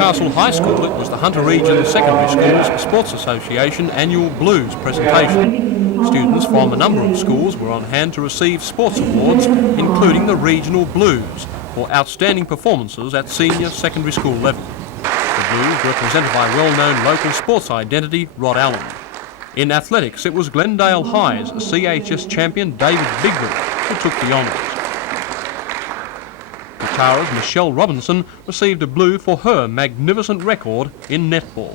Newcastle High School, it was the Hunter Region Secondary Schools Sports Association annual Blues presentation. Students from a number of schools were on hand to receive sports awards, including the Regional Blues, for outstanding performances at senior secondary school level. The Blues were presented by well-known local sports identity Rod Allen. In athletics, it was Glendale High's CHS champion David Bigwood who took the honours. Tara's Michelle Robinson received a blue for her magnificent record in netball.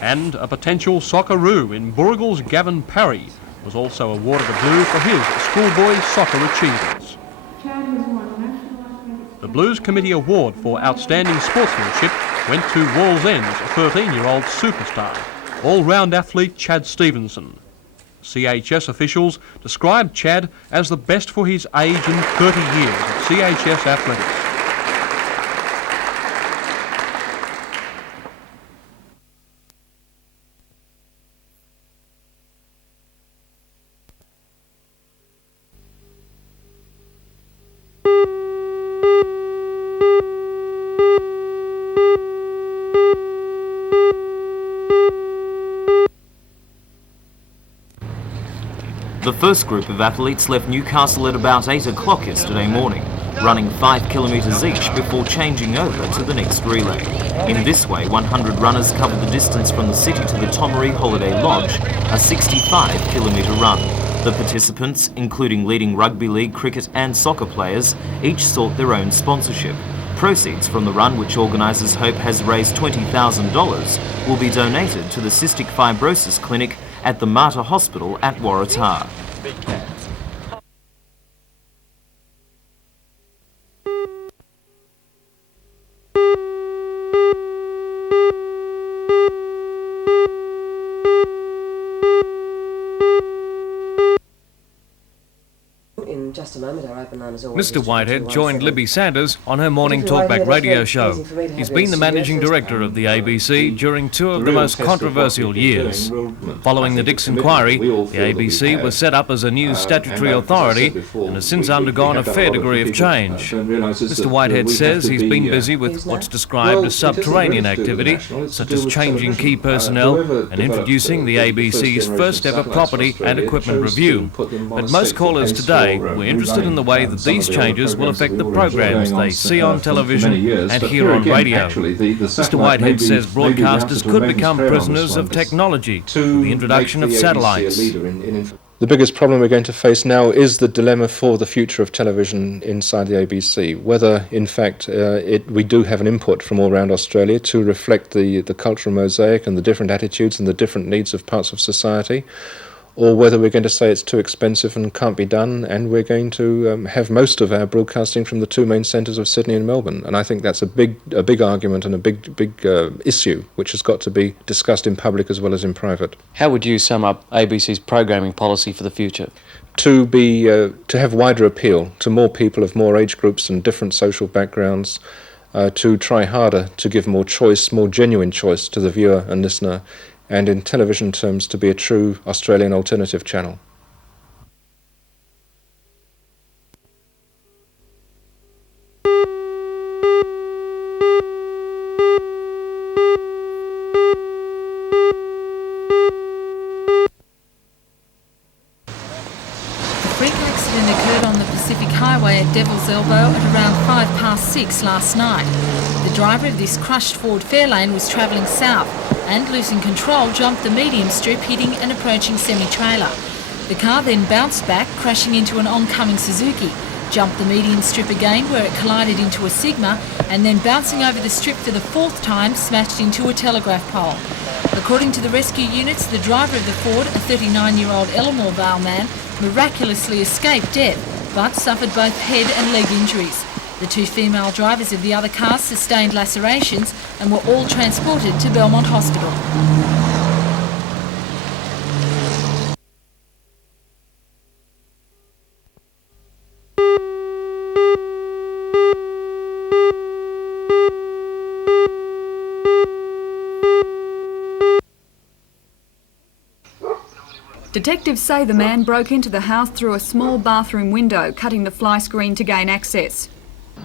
And a potential Socceroo in Booragle's Gavin Parry was also awarded a blue for his schoolboy soccer achievements. The Blues Committee Award for Outstanding Sportsmanship went to Wallsend's 13-year-old superstar, all-round athlete Chad Stevenson. CHS officials described Chad as the best for his age in 30 years at CHS athletics. The first group of athletes left Newcastle at about 8 o'clock yesterday morning, running 5 kilometres each before changing over to the next relay. In this way, 100 runners covered the distance from the city to the Tomaree Holiday Lodge, a 65-kilometre run. The participants, including leading rugby league, cricket and soccer players, each sought their own sponsorship. Proceeds from the run, which organisers hope has raised $20,000, will be donated to the Cystic Fibrosis Clinic at the Mater Hospital at Waratah. In just a moment, our open line is always Mr. Whitehead joined Libby Sanders on her morning talkback radio show. He's been the managing director of the ABC during two of the most controversial years. Following the Dix inquiry, the ABC was set up as a new statutory authority and has since undergone a fair degree of change. Mr. Whitehead says he's been busy with what's described as subterranean activity, such as changing key personnel and introducing the ABC's first ever property and equipment review. But most callers today were interested in the way that these changes will affect the programs they see on television and hear on radio. Mr. Whitehead says broadcasters could become prisoners of technology with the introduction of satellites. The biggest problem we're going to face now is the dilemma for the future of television inside the ABC, whether in fact we do have an input from all around Australia to reflect the cultural mosaic and the different attitudes and the different needs of parts of society, or whether we're going to say it's too expensive and can't be done, and we're going to have most of our broadcasting from the two main centres of Sydney and Melbourne. And I think that's a big argument and a big issue which has got to be discussed in public as well as in private. How would you sum up ABC's programming policy for the future? To have wider appeal to more people of more age groups and different social backgrounds, to try harder to give more choice, more genuine choice to the viewer and listener, and in television terms to be a true Australian alternative channel. The freak accident occurred on the Pacific Highway at Devil's Elbow at around 6:05 last night. The driver of this crushed Ford Fairlane was travelling south and, losing control, jumped the medium strip, hitting an approaching semi-trailer. The car then bounced back, crashing into an oncoming Suzuki, jumped the median strip again where it collided into a Sigma, and then bouncing over the strip for the fourth time, smashed into a telegraph pole. According to the rescue units, the driver of the Ford, a 39-year-old Elmore Vale man, miraculously escaped death, but suffered both head and leg injuries. The two female drivers of the other cars sustained lacerations and were all transported to Belmont Hospital. Detectives say the man broke into the house through a small bathroom window, cutting the fly screen to gain access.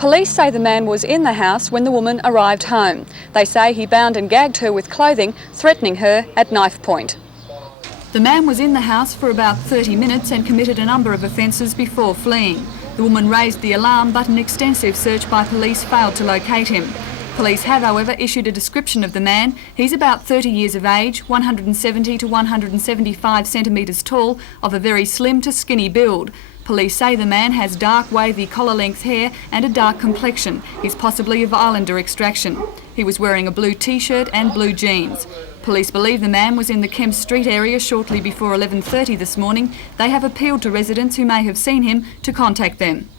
Police say the man was in the house when the woman arrived home. They say he bound and gagged her with clothing, threatening her at knife point. The man was in the house for about 30 minutes and committed a number of offences before fleeing. The woman raised the alarm, but an extensive search by police failed to locate him. Police have, however, issued a description of the man. He's about 30 years of age, 170 to 175 centimetres tall, of a very slim to skinny build. Police say the man has dark, wavy, collar-length hair and a dark complexion. He's possibly of Islander extraction. He was wearing a blue T-shirt and blue jeans. Police believe the man was in the Kemp Street area shortly before 11:30 this morning. They have appealed to residents who may have seen him to contact them.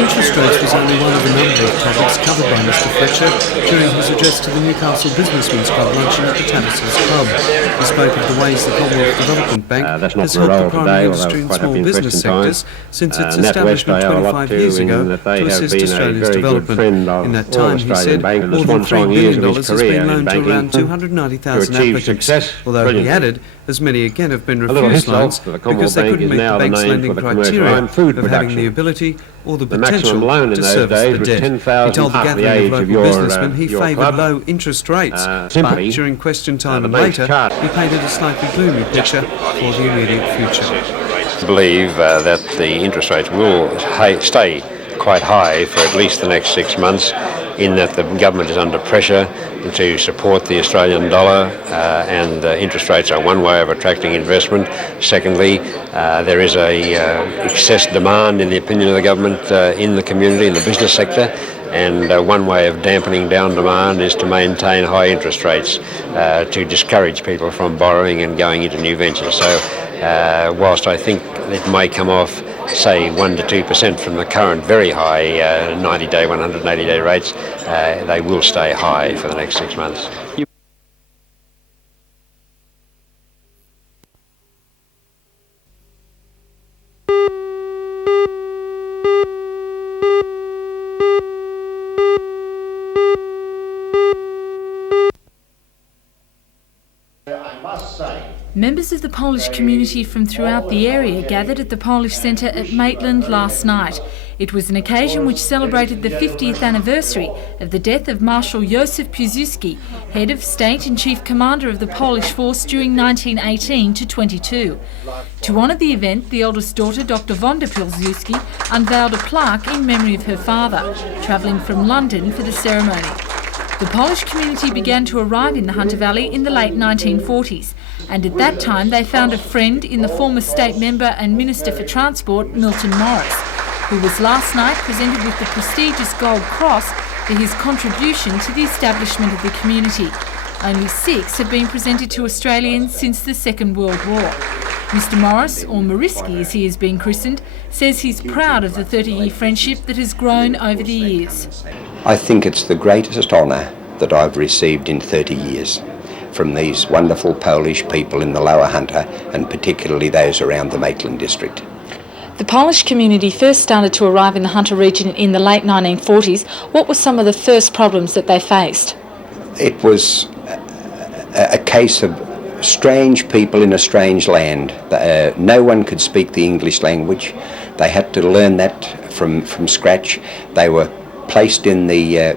Interest rates was only one of a number of topics covered by Mr Fletcher during his address to the Newcastle Businessmen's Club luncheon at the Tattersall's Club. He spoke of the ways the Commonwealth Development Bank has helped the primary industry and small business sectors since its establishment 25 years ago to assist Australia's development. In that time, he said, more than $3 billion has been loaned to around 290,000 applicants, although he added, as many again have been refused loans because they couldn't meet the bank's lending criteria of having the ability or the potential to service the debt. He told the gathering of local businessmen he favoured low interest rates, but during question time and later, he painted a slightly gloomy picture for the immediate future. I believe that the interest rates will stay quite high for at least the next 6 months, in that the government is under pressure to support the Australian dollar, and interest rates are one way of attracting investment. Secondly, there is excess demand, in the opinion of the government, in the community, in the business sector, and one way of dampening down demand is to maintain high interest rates to discourage people from borrowing and going into new ventures. So whilst I think it may come off, say 1 to 2% from the current very high 90-day, 180-day rates, they will stay high for the next 6 months. Members of the Polish community from throughout the area gathered at the Polish Centre at Maitland last night. It was an occasion which celebrated the 50th anniversary of the death of Marshal Józef Piłsudski, head of state and chief commander of the Polish force during 1918 to 22. To honour the event, the eldest daughter, Dr. Wanda Piłsudski, unveiled a plaque in memory of her father, travelling from London for the ceremony. The Polish community began to arrive in the Hunter Valley in the late 1940s, and at that time they found a friend in the former state member and Minister for Transport, Milton Morris, who was last night presented with the prestigious Gold Cross for his contribution to the establishment of the community. Only 6 have been presented to Australians since the Second World War. Mr Morris, or Mariski as he has been christened, says he's proud of the 30-year friendship that has grown over the years. I think it's the greatest honour that I've received in 30 years from these wonderful Polish people in the Lower Hunter, and particularly those around the Maitland district. The Polish community first started to arrive in the Hunter region in the late 1940s. What were some of the first problems that they faced? It was a case of strange people in a strange land. No one could speak the English language. They had to learn that from scratch. They were placed in the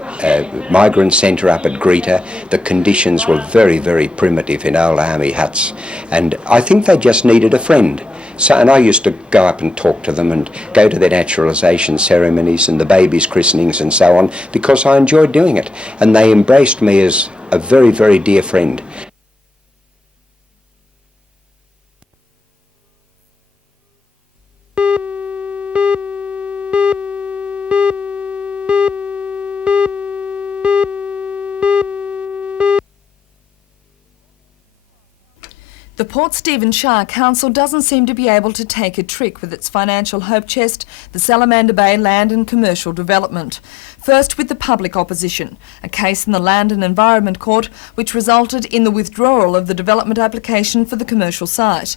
migrant centre up at Greta. The conditions were very, very primitive in old army huts, and I think they just needed a friend. So, and I used to go up and talk to them and go to their naturalisation ceremonies and the babies' christenings and so on, because I enjoyed doing it, and they embraced me as a very, very dear friend. The Port Stephen Shire Council doesn't seem to be able to take a trick with its financial hope chest, the Salamander Bay land and commercial development. First with the public opposition, a case in the Land and Environment Court which resulted in the withdrawal of the development application for the commercial site.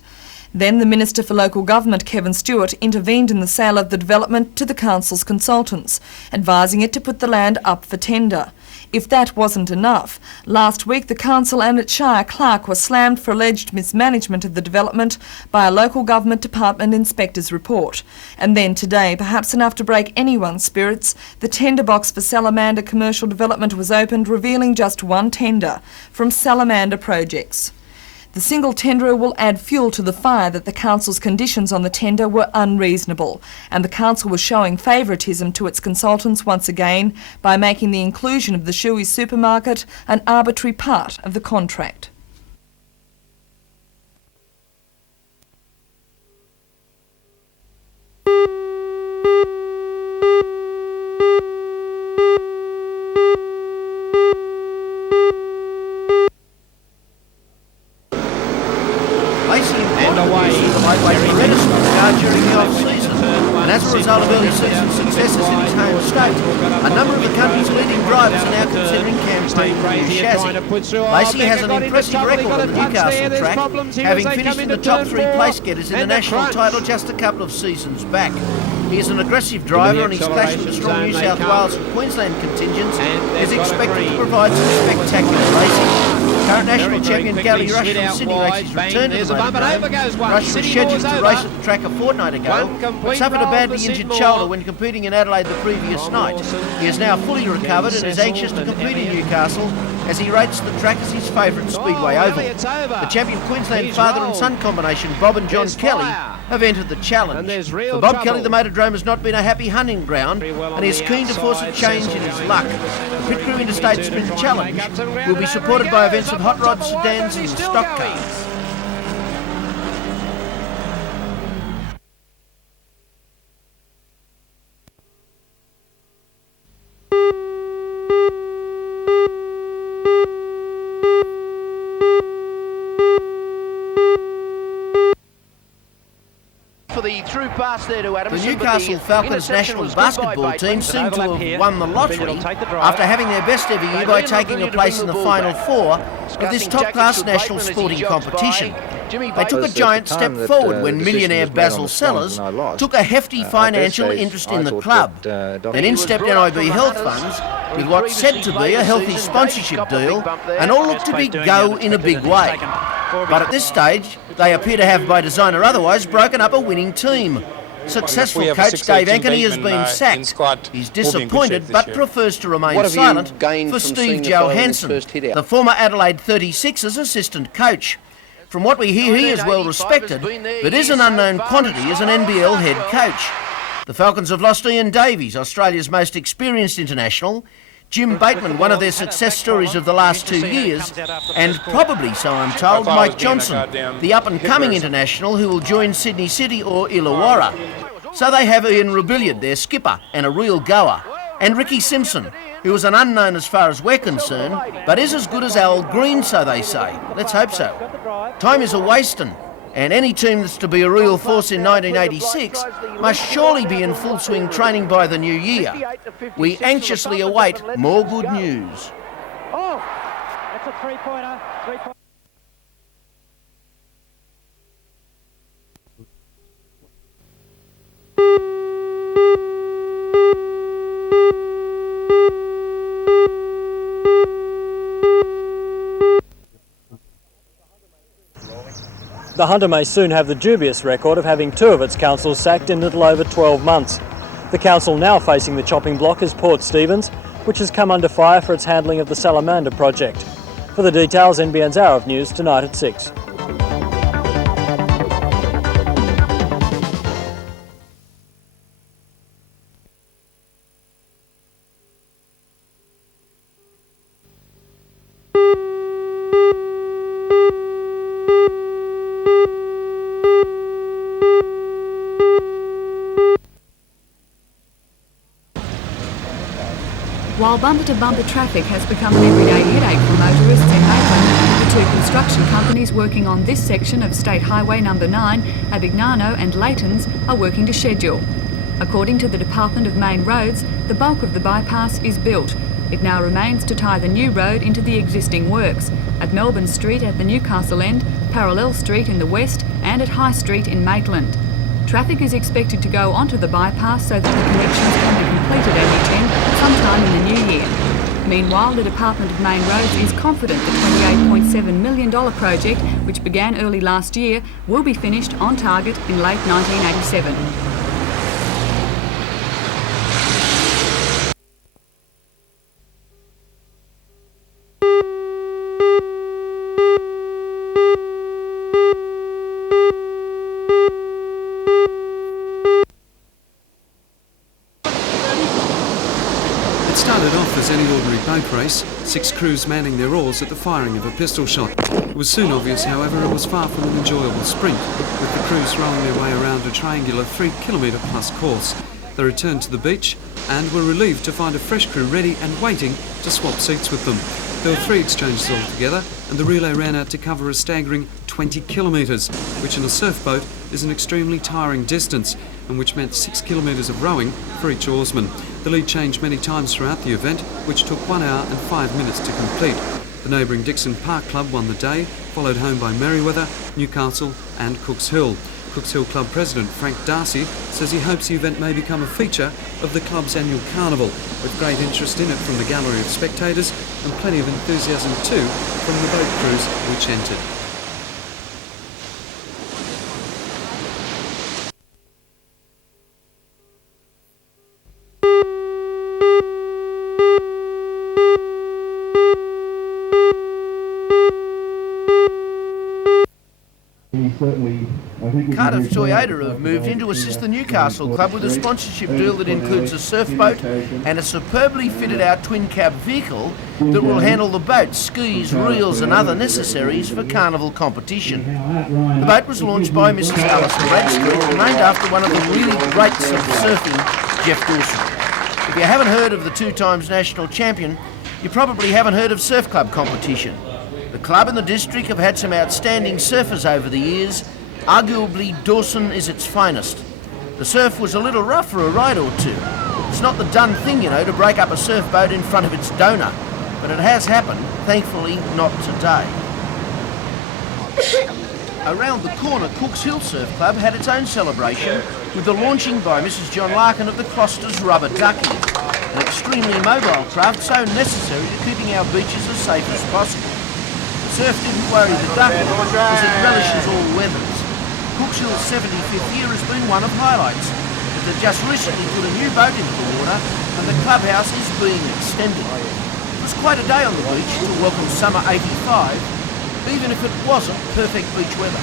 Then the Minister for Local Government, Kevin Stewart, intervened in the sale of the development to the council's consultants, advising it to put the land up for tender. If that wasn't enough, last week the council and its Shire clerk were slammed for alleged mismanagement of the development by a local government department inspector's report. And then today, perhaps enough to break anyone's spirits, the tender box for Salamander Commercial Development was opened, revealing just one tender from Salamander Projects. The single tenderer will add fuel to the fire that the council's conditions on the tender were unreasonable, and the council was showing favouritism to its consultants once again by making the inclusion of the Shuey supermarket an arbitrary part of the contract. During the off-season, and as a result of early season successes in his home state, a number of the country's leading drivers are now considering campaigning for his chassis. Lacey has an impressive record on the Newcastle track, having finished in the top 3 place-getters in the national title just a couple of seasons back. He is an aggressive driver, and his clash with the strong New South Wales and Queensland contingents is expected to provide some spectacular racing. Current national champion Gally Rush from Sydney races returned to the Motorhome. Rush was scheduled to race at the track a fortnight ago, but suffered a badly injured shoulder when competing in Adelaide the previous night. He is now fully recovered and is anxious to compete in Newcastle, as he rates the track as his favourite speedway oval. The champion Queensland father and son combination, Bob and John Kelly, have entered the challenge. For Bob Kelly, the Motordrome has not been a happy hunting ground, and he is keen to force a change in his luck. The Pit Crew Interstate Sprint Challenge will be supported by events of hot rods, sedans and stock cars. The Newcastle Falcons national basketball team seem to have won the lottery after having their best ever year by taking a place in the Final Four of this top-class national sporting competition. They took a giant step forward when millionaire Basil Sellers took a hefty financial interest in the club. Then in stepped NIB Health Funds with what's said to be a healthy sponsorship deal, and all look to be go in a big way. But at this stage, they appear to have, by design or otherwise, broken up a winning team. Successful coach Dave Ankeny has been sacked. He's disappointed but prefers to remain silent for Steve Johansson, the former Adelaide 36ers assistant coach. From what we hear, he is well respected, but is an unknown quantity as an NBL head coach. The Falcons have lost Ian Davies, Australia's most experienced international, Jim Bateman, one of their success stories of the last 2 years, and probably, so I'm told, Mike Johnson, the up-and-coming international who will join Sydney City or Illawarra. So they have Ian Roubilliard, their skipper, and a real goer, and Ricky Simpson, who is an unknown as far as we're concerned, but is as good as Al Green, so they say. Let's hope so. Time is a-wasting, and any team that's to be a real force in 1986 must surely be in full swing training by the new year. We anxiously await more good news. Oh, that's a three-pointer. The Hunter may soon have the dubious record of having 2 of its councils sacked in little over 12 months. The council now facing the chopping block is Port Stephens, which has come under fire for its handling of the Salamander project. For the details, NBN's Hour of News tonight at 6. While bumper-to-bumper traffic has become an everyday headache for motorists in Maitland, the 2 construction companies working on this section of State Highway number 9, Abignano and Laytons, are working to schedule. According to the Department of Main Roads, the bulk of the bypass is built, It now remains to tie the new road into the existing works at Melbourne Street at the Newcastle end, Parallel Street in the west and at High Street in Maitland. Traffic is expected to go onto the bypass so that the connections can be completed at each end sometime in the new year. Meanwhile, the Department of Main Roads is confident the $28.7 million project, which began early last year, will be finished on target in late 1987. Started off as any ordinary boat race, 6 crews manning their oars at the firing of a pistol shot. It was soon obvious, however, it was far from an enjoyable sprint, with the crews rowing their way around a triangular 3-kilometre plus course. They returned to the beach and were relieved to find a fresh crew ready and waiting to swap seats with them. There were 3 exchanges altogether, and the relay ran out to cover a staggering 20 kilometres, which in a surf boat is an extremely tiring distance, and which meant 6 kilometres of rowing for each oarsman. The lead changed many times throughout the event, which took 1 hour and 5 minutes to complete. The neighbouring Dixon Park Club won the day, followed home by Merriweather, Newcastle and Cooks Hill. Cooks Hill Club President Frank Darcy says he hopes the event may become a feature of the club's annual carnival, with great interest in it from the gallery of spectators and plenty of enthusiasm too from the boat crews which entered. Cardiff Toyota have moved in to assist the Newcastle club with a sponsorship deal that includes a surf boat and a superbly fitted out twin cab vehicle that will handle the boat, skis, reels and other necessaries for carnival competition. The boat was launched by Mrs Alison Bradstreet and named after one of the really greats of surfing, Jeff Dawson. If you haven't heard of the 2 times national champion, you probably haven't heard of surf club competition. The club and the district have had some outstanding surfers over the years. Arguably, Dawson is its finest. The surf was a little rough for a ride or two. It's not the done thing, you know, to break up a surf boat in front of its donor, but it has happened, thankfully not today. Around the corner, Cooks Hill Surf Club had its own celebration with the launching by Mrs John Larkin of the Closters Rubber Ducky, an extremely mobile craft so necessary to keeping our beaches as safe as possible. Surf didn't worry the ducky as it relishes all weathers. Cooks Hill's 75th year has been one of highlights, but they've just recently put a new boat into the water and the clubhouse is being extended. It was quite a day on the beach to welcome summer 85, even if it wasn't perfect beach weather.